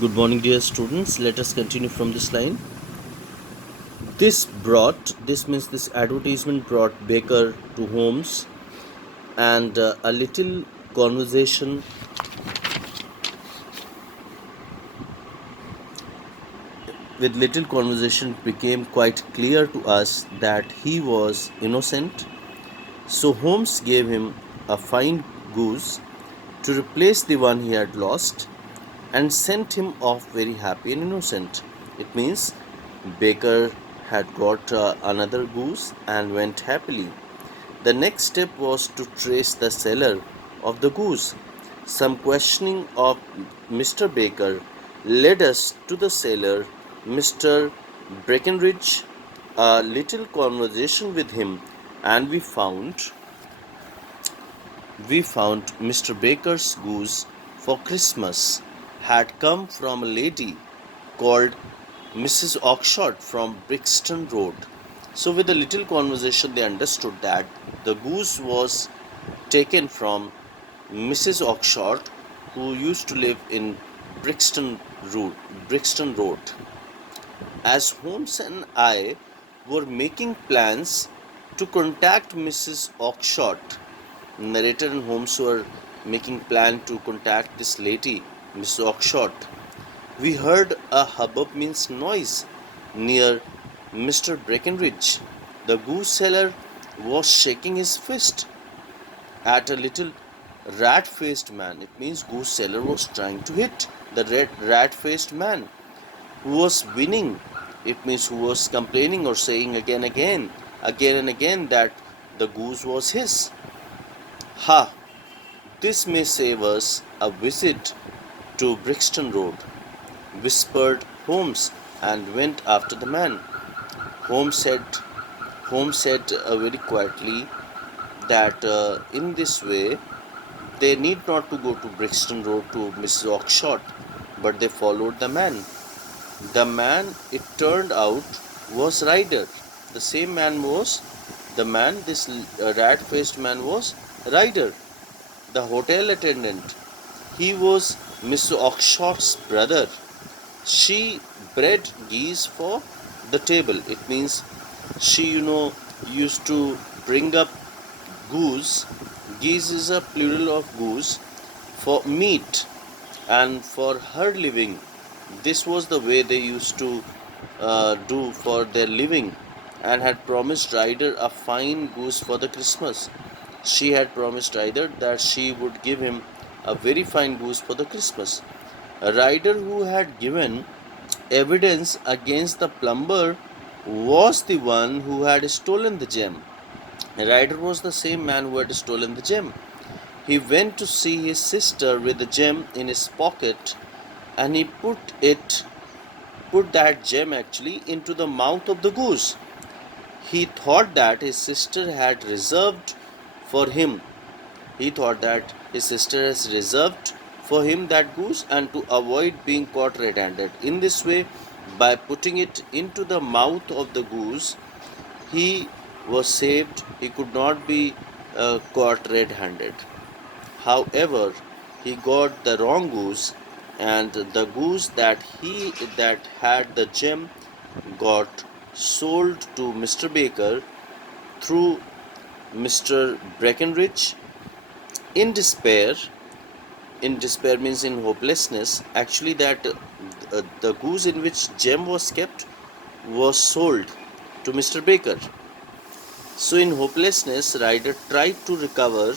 Good morning, dear students. Let us continue from this line. This advertisement brought Baker to Holmes, and a little conversation with little conversation it became quite clear to us that he was innocent. So Holmes gave him a fine goose to replace the one he had lost and sent him off very happy and innocent. It means Baker had got another goose and went happily. The next step was to trace the seller of the goose. Some questioning of Mr. Baker led us to the seller, Mr. Breckenridge, a little conversation with him, and we found Mr. Baker's goose for Christmas had come from a lady called Mrs. Oxshott from Brixton Road. So, with a little conversation, they understood that the goose was taken from Mrs. Oxshott, who used to live in Brixton Road. Brixton Road. As Holmes and I were making plans to contact Mrs. Oxshott, narrator and Holmes were making plan to contact this lady, Mrs. Oxshott. We heard a hubbub means noise near Mr. Breckenridge. The goose seller was shaking his fist at a little rat-faced man. It means goose seller was trying to hit the rat-faced man who was winning. It means who was complaining or saying again and again that the goose was his. Ha! This may save us a visit to Brixton Road, whispered Holmes, and went after the man. Holmes said, Holmes said very quietly that in this way they need not to go to Brixton Road to Mrs. Oxshott, but they followed the man. The man, it turned out, was Ryder. The same man was the man, this rat-faced man was Ryder, the hotel attendant. He was Mrs. Oxshott's brother. She bred geese for the table. It means she, used to bring up goose. Geese is a plural of goose for meat and for her living. This was the way they used to do for their living, and had promised Ryder a fine goose for the Christmas. She had promised Ryder that she would give him a very fine goose for the Christmas. A Ryder, who had given evidence against the plumber, was the one who had stolen the gem. Ryder was the same man who had stolen the gem. He went to see his sister with the gem in his pocket, and he put that gem actually into the mouth of the goose. He thought that his sister had reserved for him. He thought that his sister has reserved for him that goose, and to avoid being caught red-handed. In this way, by putting it into the mouth of the goose, he was saved. He could not be caught red-handed. However, he got the wrong goose, and the goose that had the gem got sold to Mr. Baker through Mr. Breckenridge. In despair, in despair means in hopelessness, actually that the goose in which gem was kept was sold to Mr. Baker. So in hopelessness, Ryder tried to recover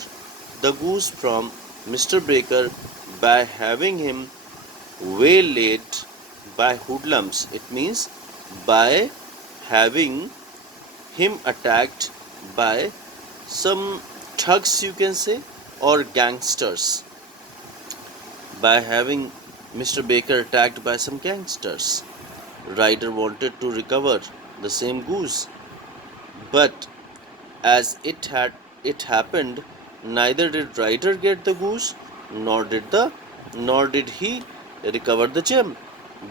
the goose from Mr. Baker by having him waylaid by hoodlums. It means by having him attacked by some thugs, you can say, or gangsters. By having Mr. Baker attacked by some gangsters. Ryder wanted to recover the same goose, but as it happened, neither did Ryder get the goose, nor did he recover the gem,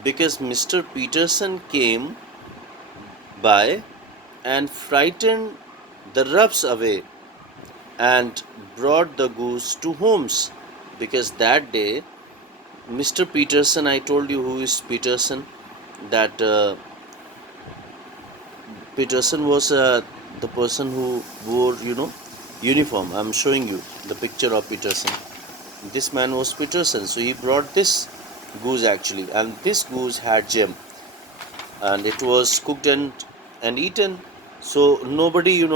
because Mr. Peterson came by and frightened the roughs away and brought the goose to Holmes, because that day Mr. Peterson, I told you who is Peterson. That Peterson was the person who wore, uniform. I'm showing you the picture of Peterson. This man was Peterson. So he brought this goose actually, and this goose had gem, and it was cooked and eaten. So nobody,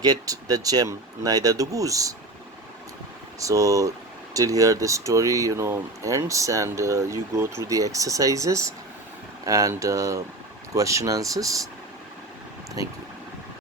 get the gem, neither the goose. So till here the story, ends, and you go through the exercises and question answers. Thank you.